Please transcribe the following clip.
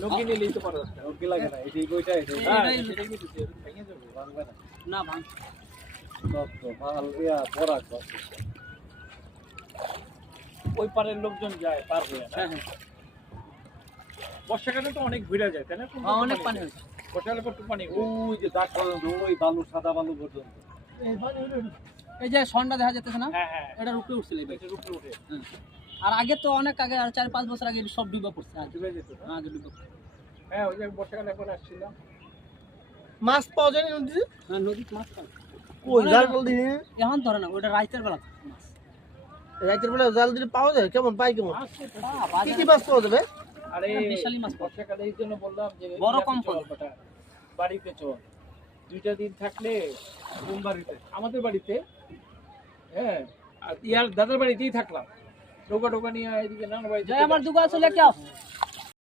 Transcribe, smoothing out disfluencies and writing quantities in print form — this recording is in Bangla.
নৌকি নিয়ে নিতে পারো নৌকি লাগে না এই বইটা এটা সেটাই কি ভেঙে যাবে ভাঙবে না না ভাঙ শক্ত ভাল দিয়া পড়া শক্ত ওই পারের লোকজন যায় পার হয়ে হ্যাঁ হ্যাঁ বর্ষাকালে তো অনেক ভিড়া যায় তাই না অনেক পানি হয়েছে বর্ষাকালে কত পানি ওই যে দাগ পর্যন্ত ওই বালু সাদা বালু পর্যন্ত এই যে সন্ধ্যা দেখা যাচ্ছে না হ্যাঁ হ্যাঁ এটার উপরে উঠছিল এই এটার উপরে উঠে আর আগে তো অনেক আগে আর 4-5 বছর আগে সব ডুবে পড়ছে আগে ডুবে যেত না? আগে ডুবে পড়ছে। হ্যাঁ ওই যে বর্ষাকালে একবার আসছিলাম মাছ পাওয়া যায় না নদীতে? হ্যাঁ নদীর মাছ পায়। ওই জাল দিন এখন ধরে না ওটা রাইতের বেলা মাছ রাতের বেলা জাল দিলে পাওয়া যায় কেমন পাই কেমন মাছ তো কি কি মাছ পাওয়া যাবে? আরে বিশালী মাছ পাওয়া বর্ষাকালে এই জন্য বললাম যে বড় ইয়াতে কম চল পাবে। বেটা, বাড়িতে চল 2টা দিন থাকলে কোন বাড়িতে আমাদের বাড়িতে হ্যাঁ আর ইয়ার দাদার বাড়িতেই থাকলাম টোকা টোকা নিয়ে এদিকে নানা বাড়ি যায় আমার দুগা চলে কে